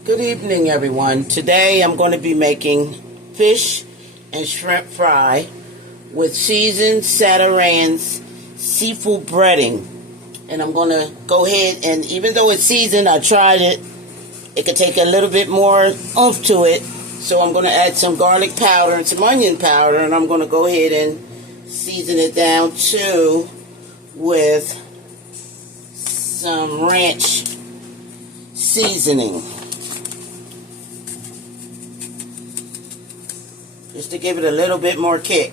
Good evening, everyone. Today I'm going to be making fish and shrimp fry with seasoned Zantarians seafood breading. And I'm going to go ahead and, even though it's seasoned, I tried it. It could take a little bit more oomph to it. So I'm going to add some garlic powder and some onion powder. And I'm going to go ahead and season it down too with some ranch seasoning. Just to give it a little bit more kick.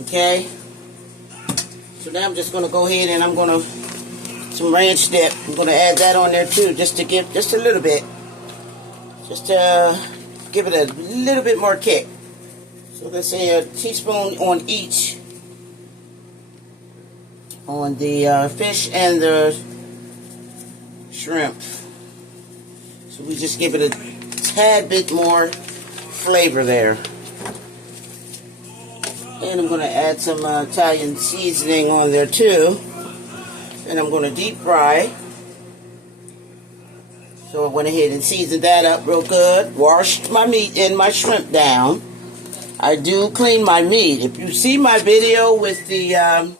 Okay? So now I'm just going to go ahead and I'm going to, some ranch dip. I'm going to add that on there too, just to give, just a little bit. Just to give it a little bit more kick. So let's say a teaspoon on each. On the fish and the shrimp. So we just give it a tad bit more flavor there. And I'm going to add some Italian seasoning on there too. And I'm going to deep fry. So I went ahead and seasoned that up real good. Washed my meat and my shrimp down. I do clean my meat. If you see my video with the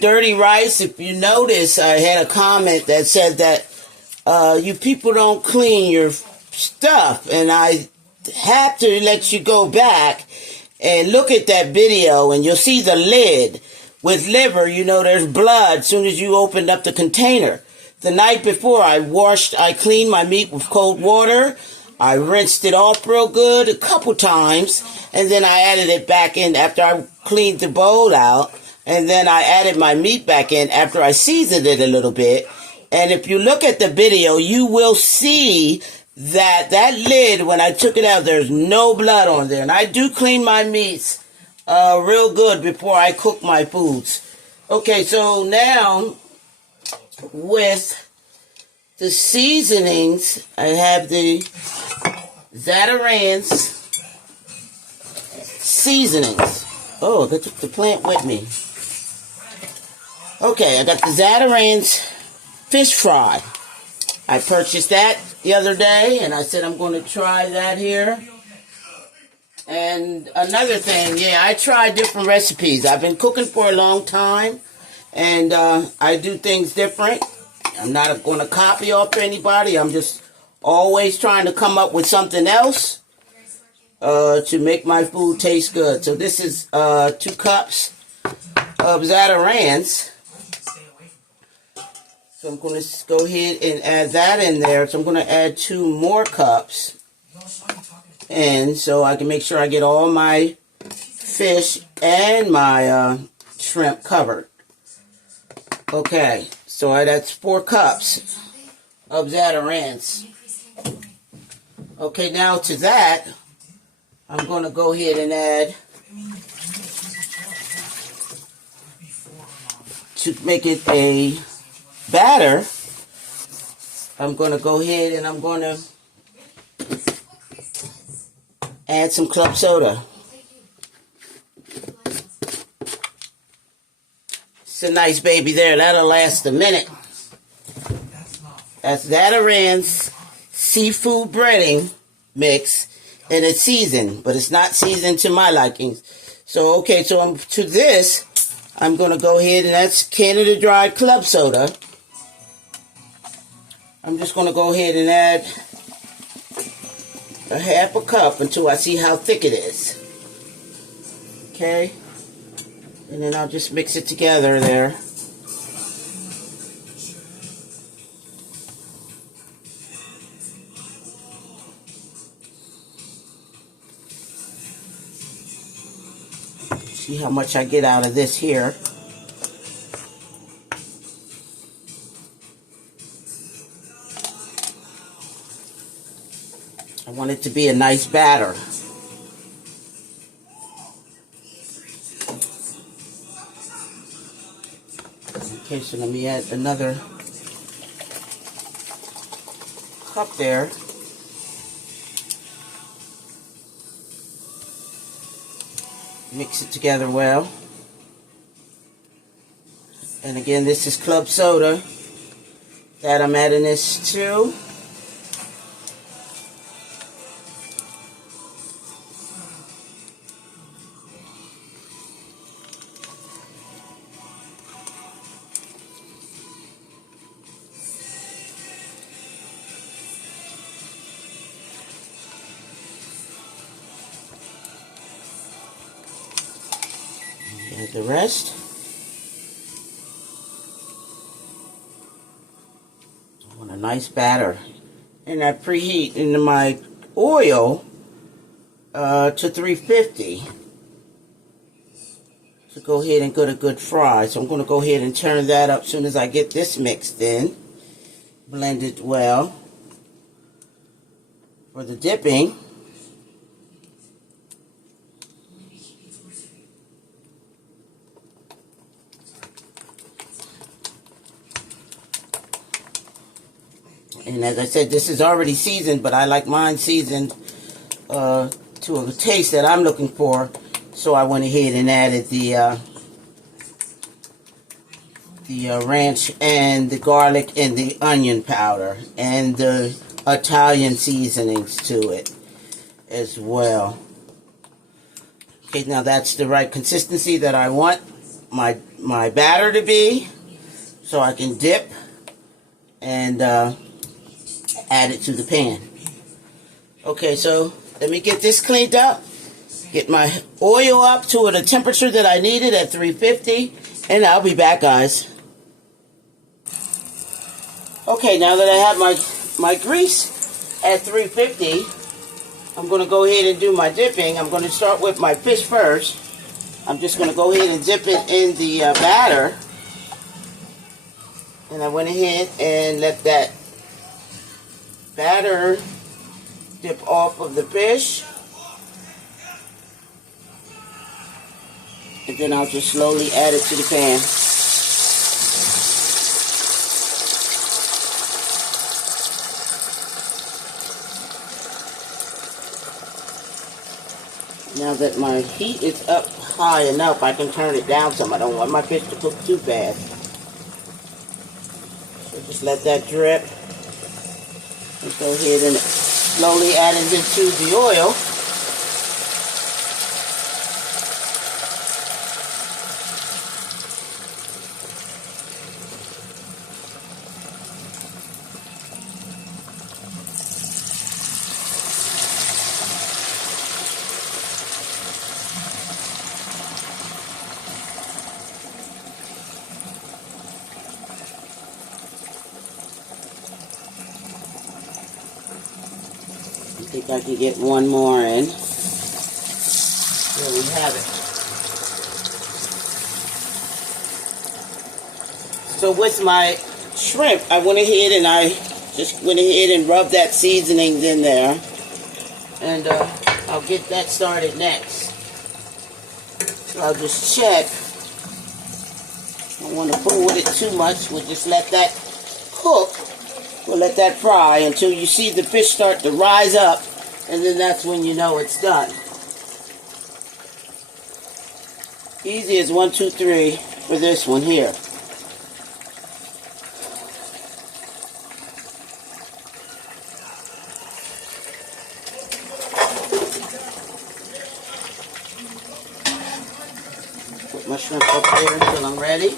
dirty rice, if you notice, I had a comment that said that you people don't clean your stuff, and I have to let you go back and look at that video, and you'll see the lid with liver. You know there's blood as soon as you opened up the container. The night before, I cleaned my meat with cold water. I rinsed it off real good a couple times, and then I added it back in after I cleaned the bowl out, and then I added my meat back in after I seasoned it a little bit. And if you look at the video, you will see that lid, when I took it out, there's no blood on there. And I do clean my meats real good before I cook my foods. Okay, so now with the seasonings, I have the Zantarians seasonings. Oh, I took the plant with me. Okay, I got the Zantarians fish fry. I purchased that the other day, and I said I'm going to try that here. And another thing, I try different recipes. I've been cooking for a long time, and I do things different. I'm not going to copy off anybody. I'm just always trying to come up with something else to make my food taste good. So this is 2 cups of Zantarians. So I'm going to go ahead and add that in there. So I'm going to add 2 more cups. And so I can make sure I get all my fish and my shrimp covered. Okay, so that's 4 cups of Zantarians. Okay, now to that, I'm going to go ahead and add, to make it a batter, I'm going to go ahead and I'm going to add some club soda. It's a nice baby there. That'll last a minute. That's Zantarians seafood breading mix, and it's seasoned, but it's not seasoned to my likings. So, okay, so to this, I'm going to go ahead, and that's Canada Dry club soda. I'm just going to go ahead and add a half a cup until I see how thick it is. Okay? And then I'll just mix it together there. See how much I get out of this here. I want it to be a nice batter. Okay, so let me add another cup there. Mix it together well. And again, this is club soda. that I'm adding this to. Add the rest. I want a nice batter. And I preheat into my oil to 350 to go ahead and get a good fry. So I'm going to go ahead and turn that up as soon as I get this mixed in. Blend it well. For the dipping, and as I said, this is already seasoned, but I like mine seasoned to a taste that I'm looking for. So I went ahead and added the ranch and the garlic and the onion powder and the Italian seasonings to it as well. Okay, now that's the right consistency that I want my batter to be, so I can dip and add it to the pan. Okay, so let me get this cleaned up, get my oil up to the temperature that I needed at 350, and I'll be back, guys. Okay, now that I have my grease at 350, I'm going to go ahead and do my dipping. I'm going to start with my fish first. I'm just going to go ahead and dip it in the batter. And I went ahead and let that batter dip off of the fish. And then I'll just slowly add it to the pan. Now that my heat is up high enough, I can turn it down some. I don't want my fish to cook too fast. So just let that drip. And go ahead and slowly add it into the oil. I think I can get one more in. There we have it. So with my shrimp, I went ahead and rubbed that seasonings in there. And I'll get that started next. So I'll just check. I don't want to fool with it too much. We'll just let that cook. We'll let that fry until you see the fish start to rise up, and then that's when you know it's done. Easy as 1, 2, 3 for this one here. Put my shrimp up there until I'm ready.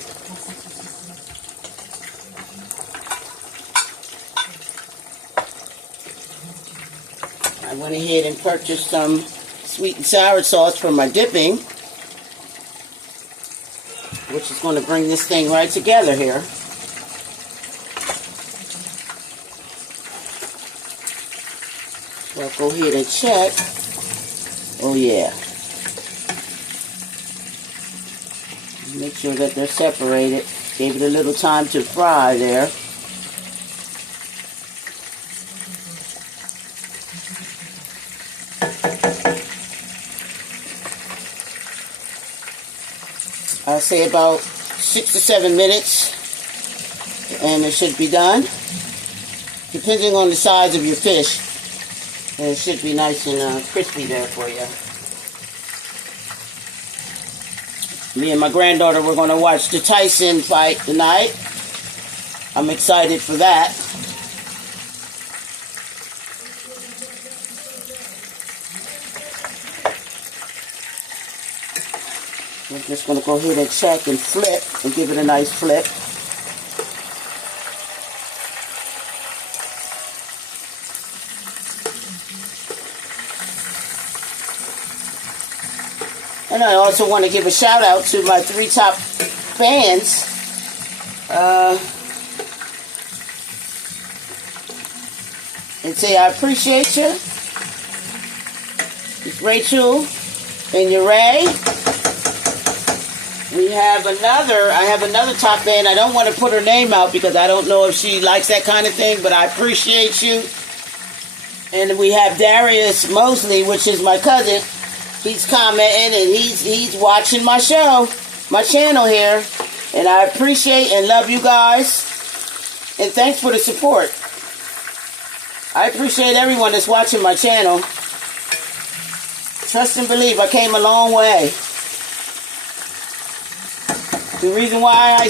I went ahead and purchased some sweet and sour sauce for my dipping, which is going to bring this thing right together here. So I'll go ahead and check. Oh yeah. Make sure that they're separated. Gave it a little time to fry there. I'll say about 6 to 7 minutes and it should be done. Depending on the size of your fish, and it should be nice and crispy there for you. Me and my granddaughter, we're going to watch the Tyson fight tonight. I'm excited for that. I'm just going to go ahead and check and flip and give it a nice flip. And I also want to give a shout out to my 3 top fans. And say I appreciate you. It's Rachel and Ray. I have another top fan. I don't want to put her name out because I don't know if she likes that kind of thing, but I appreciate you. And we have Darius Mosley, which is my cousin. He's commenting and he's watching my show, my channel here. And I appreciate and love you guys. And thanks for the support. I appreciate everyone that's watching my channel. Trust and believe, I came a long way. The reason why I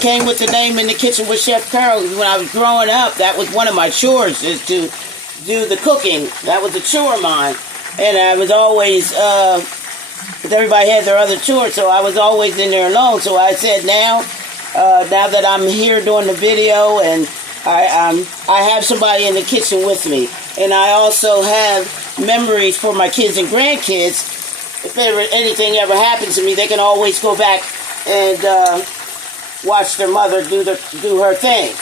came with the name In the Kitchen with Chef Carol, when I was growing up, that was one of my chores, is to do the cooking. That was a chore of mine. And I was always, because everybody had their other chores, so I was always in there alone. So I said now that I'm here doing the video, and I have somebody in the kitchen with me. And I also have memories for my kids and grandkids. If anything ever happens to me, they can always go back and watch their mother do her thing.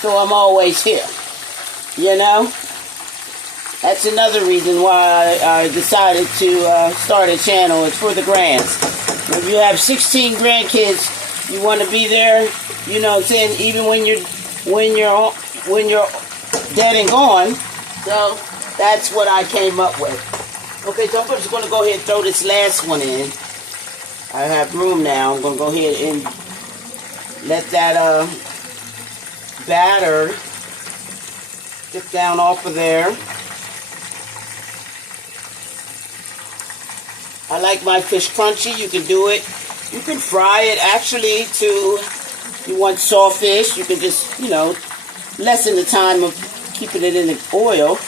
So I'm always here, you know? That's another reason why I decided to start a channel. It's for the grands. If you have 16 grandkids, you want to be there. You know what I'm saying? Even when you're dead and gone. So that's what I came up with. Okay, so I'm just going to go ahead and throw this last one in. I have room now. I'm going to go ahead and let that batter dip down off of there. I like my fish crunchy. You can do it. You can fry it actually to, you want soft fish, you can just, lessen the time of keeping it in the oil.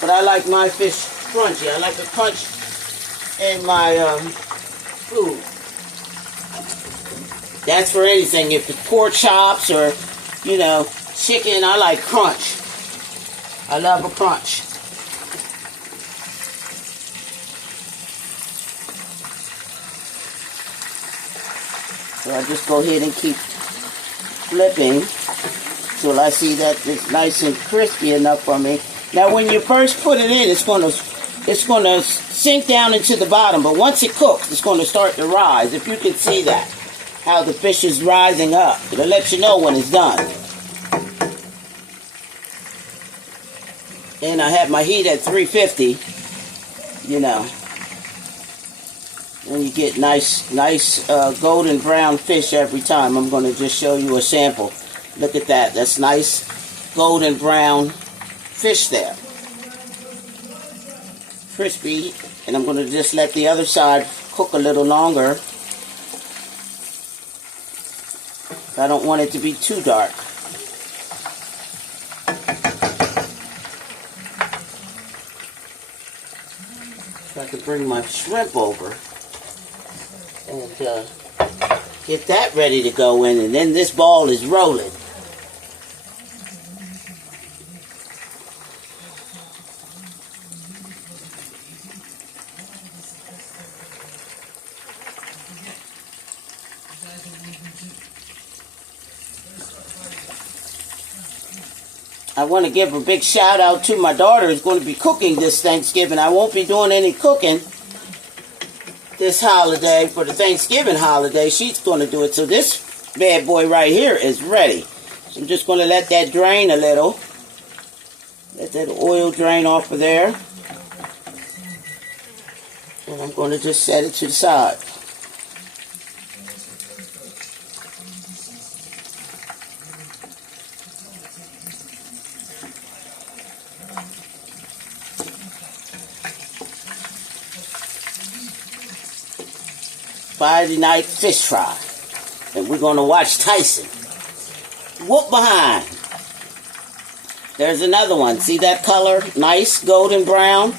But I like my fish crunchy. I like the crunch in my food. That's for anything. If it's pork chops or, chicken, I like crunch. I love a crunch. So I just go ahead and keep flipping till I see that it's nice and crispy enough for me. Now, when you first put it in, it's going to sink down into the bottom. But once it cooks, it's going to start to rise. If you can see that, how the fish is rising up, it'll let you know when it's done. And I have my heat at 350. When you get nice golden brown fish every time. I'm going to just show you a sample. Look at that. That's nice golden brown fish there. Crispy. And I'm going to just let the other side cook a little longer. I don't want it to be too dark. So I could bring my shrimp over and get that ready to go in, and then this ball is rolling. I want to give a big shout out to my daughter who's going to be cooking this Thanksgiving. I won't be doing any cooking this holiday for the Thanksgiving holiday. She's going to do it. So this bad boy right here is ready. I'm just going to let that drain a little. Let that oil drain off of there. And I'm going to just set it to the side. Friday night fish fry. And we're going to watch Tyson. whoop behind. There's another one. See that color? Nice golden brown.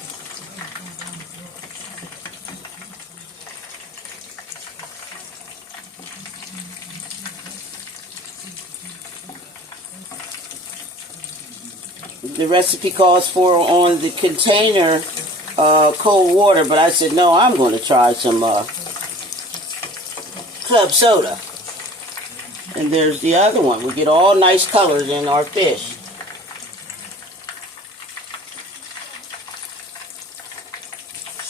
The recipe calls for on the container cold water, but I said, no, I'm going to try some club soda. And there's the other one. We get all nice colors in our fish.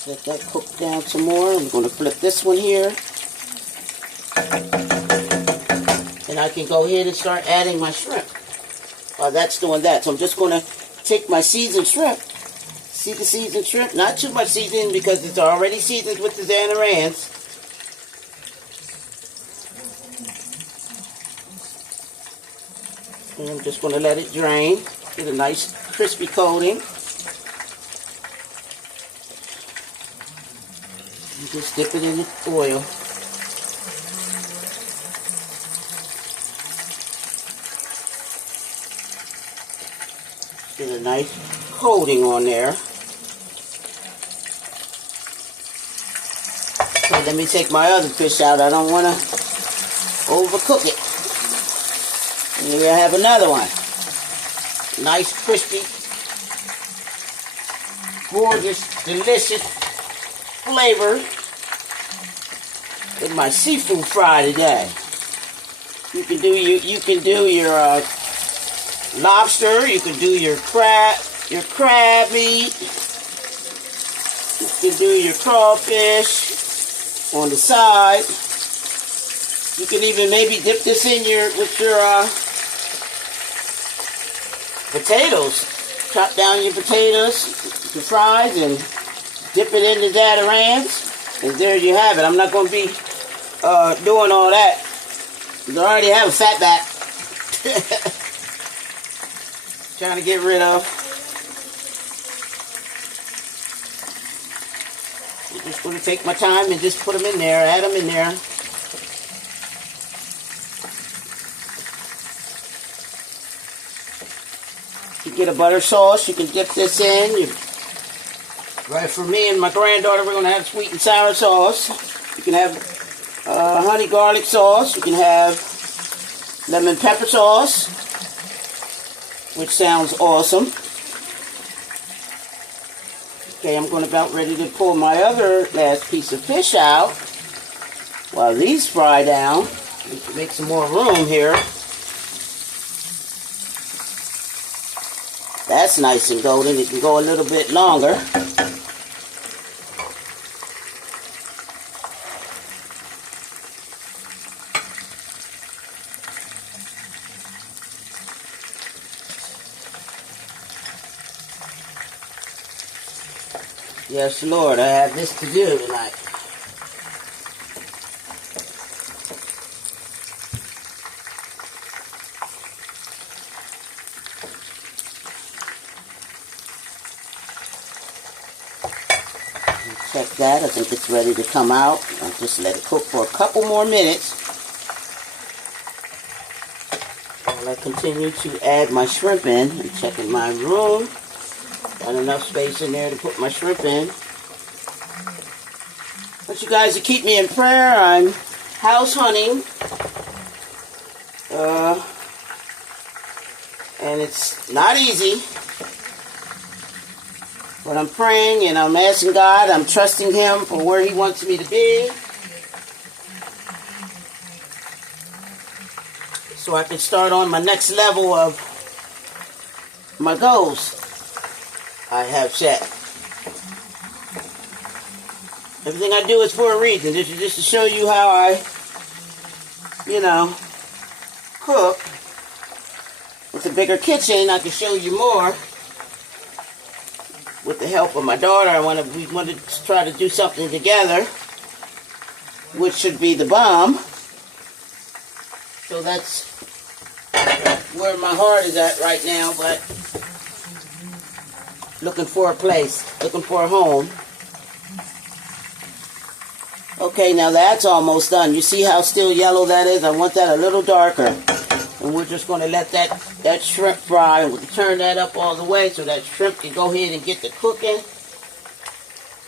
Let that cook down some more. I'm going to flip this one here. And I can go ahead and start adding my shrimp. While that's doing that. So I'm just going to take my seasoned shrimp. See the seasoned shrimp? Not too much seasoning because it's already seasoned with the Zantarians. And I'm just going to let it drain. Get a nice crispy coating. And just dip it in the oil. Get a nice coating on there. Okay, let me take my other fish out. I don't want to overcook it. And here I have another one. Nice, crispy, gorgeous, delicious flavor with my seafood fry today. You can do your lobster, you can do your crab meat, you can do your crawfish on the side. You can even maybe dip this in with your potatoes. Chop down your potatoes, your fries, and dip it into Zantarians, and there you have it. I'm not going to be doing all that. I already have a fat back. Trying to get rid of. I'm just going to take my time and just put them in there, add them in there. You get a butter sauce, you can dip this in. Right, for me and my granddaughter, we're going to have sweet and sour sauce. You can have honey garlic sauce. You can have lemon pepper sauce, which sounds awesome. Okay, I'm going about ready to pull my other last piece of fish out while these fry down. Make some more room here. That's nice and golden. It can go a little bit longer. Yes, Lord, I have this to do tonight. Check that. I think it's ready to come out. I'll just let it cook for a couple more minutes. While I continue to add my shrimp in. I'm checking my room. Got enough space in there to put my shrimp in. I want you guys to keep me in prayer. I'm house hunting. And it's not easy. But I'm praying and I'm asking God. I'm trusting Him for where He wants me to be. So I can start on my next level of my goals I have set. Everything I do is for a reason. This is just to show you how I, cook. With a bigger kitchen, I can show you more. With the help of my daughter, we want to try to do something together, which should be the bomb. So that's where my heart is at right now, but looking for a place, looking for a home. Okay, now that's almost done. You see how still yellow that is? I want that a little darker. And we're just going to let that shrimp fry. And we'll turn that up all the way so that shrimp can go ahead and get to cooking.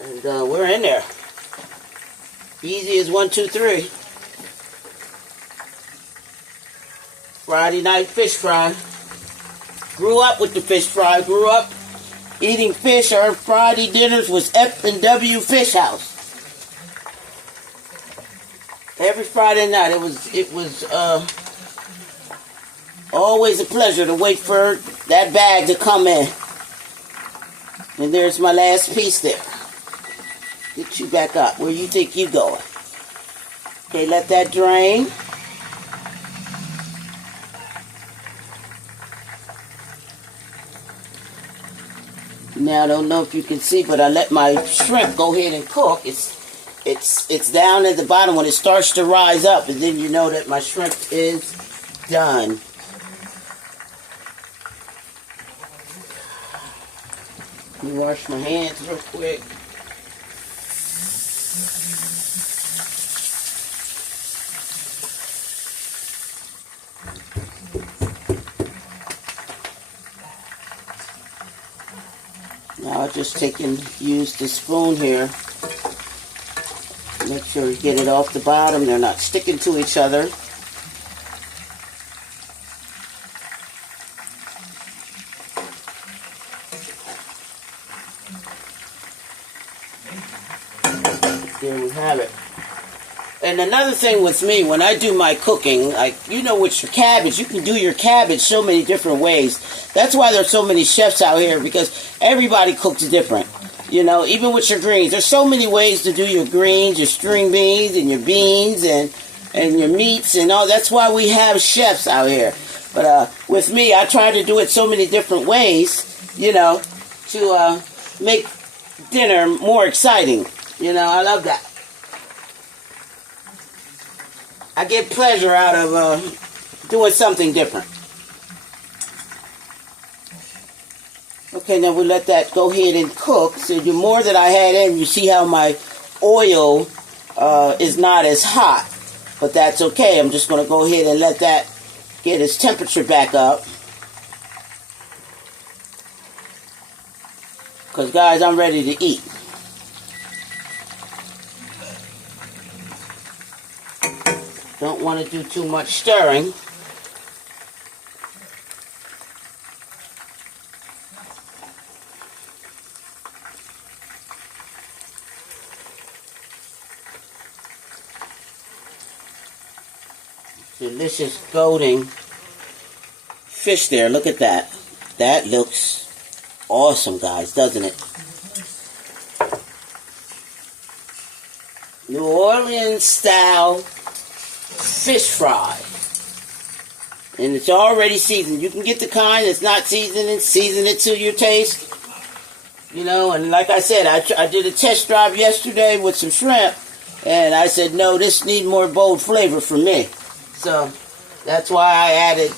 And we're in there. Easy as 1, 2, 3. Friday night fish fry. Grew up with the fish fry. Grew up eating fish. Our Friday dinners was F&W Fish House. Every Friday night, it was always a pleasure to wait for that bag to come in. And there's my last piece there. Get you back up. Where you think you going? Okay, let that drain. Now I don't know if you can see, but I let my shrimp go ahead and cook. It's down at the bottom when it starts to rise up, and then you know that my shrimp is done. Let me wash my hands real quick. Now I'll just take and use the spoon here. Make sure you get it off the bottom. They're not sticking to each other. There we have it. And another thing with me, when I do my cooking, like, you know, with your cabbage, you can do your cabbage so many different ways. That's why there's so many chefs out here, because everybody cooks different. You know, even with your greens, there's so many ways to do your greens, your string beans, and your beans, and your meats, and all. That's why we have chefs out here. But with me, I try to do it so many different ways, you know, to make dinner more exciting. You know, I love that. I get pleasure out of doing something different. Okay, now we let that go ahead and cook. So the more that I had in, you see how my oil is not as hot. But that's okay. I'm just going to go ahead and let that get its temperature back up. Because, guys, I'm ready to eat. Don't want to do too much stirring. Delicious golden fish there. Look at that. That looks awesome, guys, doesn't it? New Orleans style fish fry. And it's already seasoned. You can get the kind that's not seasoned and season it to your taste. You know, and like I said, I did a test drive yesterday with some shrimp. And I said, no, this needs more bold flavor for me. So that's why I added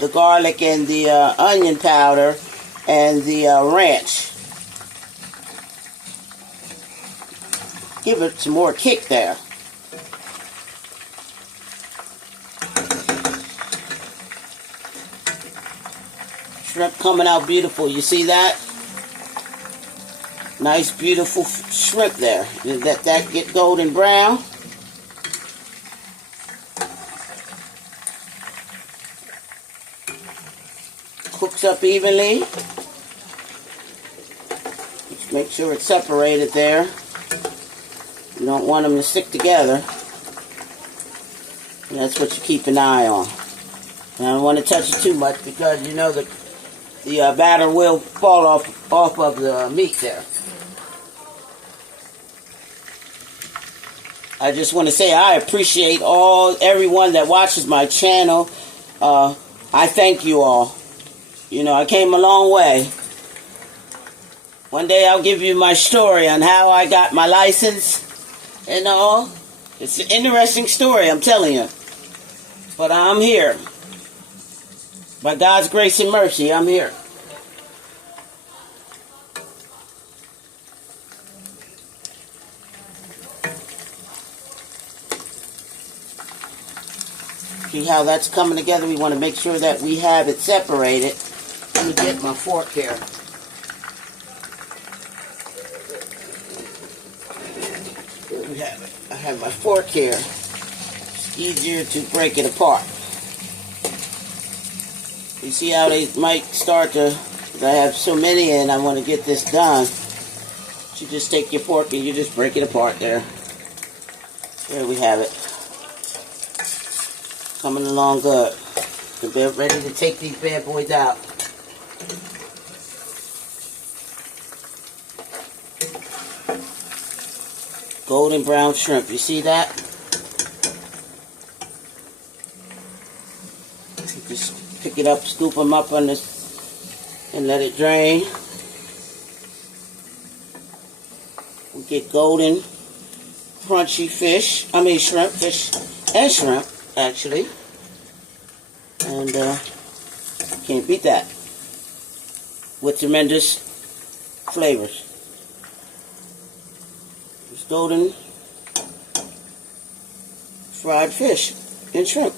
the garlic and the onion powder and the ranch. Give it some more kick there. Shrimp coming out beautiful. You see that? Nice, beautiful shrimp there. You let that get golden brown. Cooks up evenly. Just make sure it's separated there. You don't want them to stick together. And that's what you keep an eye on. And I don't want to touch it too much because you know the batter will fall off of the meat there. I just want to say I appreciate everyone that watches my channel. I thank you all. You know, I came a long way. One day I'll give you my story on how I got my license and all. It's an interesting story, I'm telling you. But I'm here. By God's grace and mercy, I'm here. See how that's coming together? We want to make sure that we have it separated. Let me get my fork here. There we have it. I have my fork here. It's easier to break it apart. You see how they might start to, I have so many and I want to get this done. You just take your fork and you just break it apart there. There we have it. Coming along good. We're ready to take these bad boys out. Golden brown shrimp. You see that? You just pick it up, scoop them up on this, and let it drain. We get golden, crunchy fish. I mean shrimp, fish and shrimp, actually. And can't beat that. With tremendous flavors. It's golden fried fish and shrimp.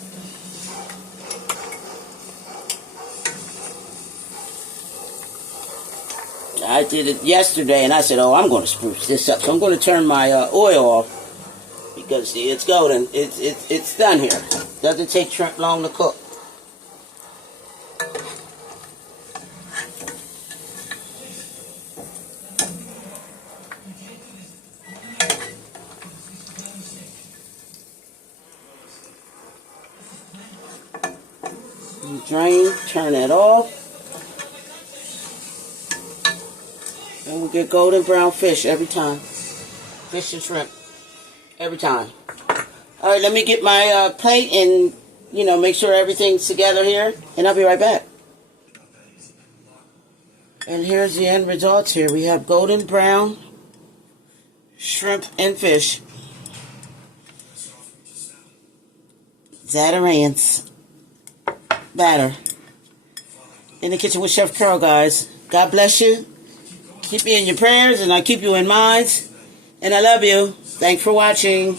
I did it yesterday and I said, oh, I'm going to spruce this up. So I'm going to turn my oil off because see, it's golden. It's done here. Doesn't take shrimp long to cook. You drain, turn it off. And we get golden brown fish every time. Fish and shrimp. Every time. Alright, let me get my plate and, make sure everything's together here. And I'll be right back. And here's the end results here. We have golden brown shrimp and fish. Zantarians batter. In the kitchen with Chef Carol, guys. God bless you. Keep me in your prayers, and I keep you in mind. And I love you. Thanks for watching.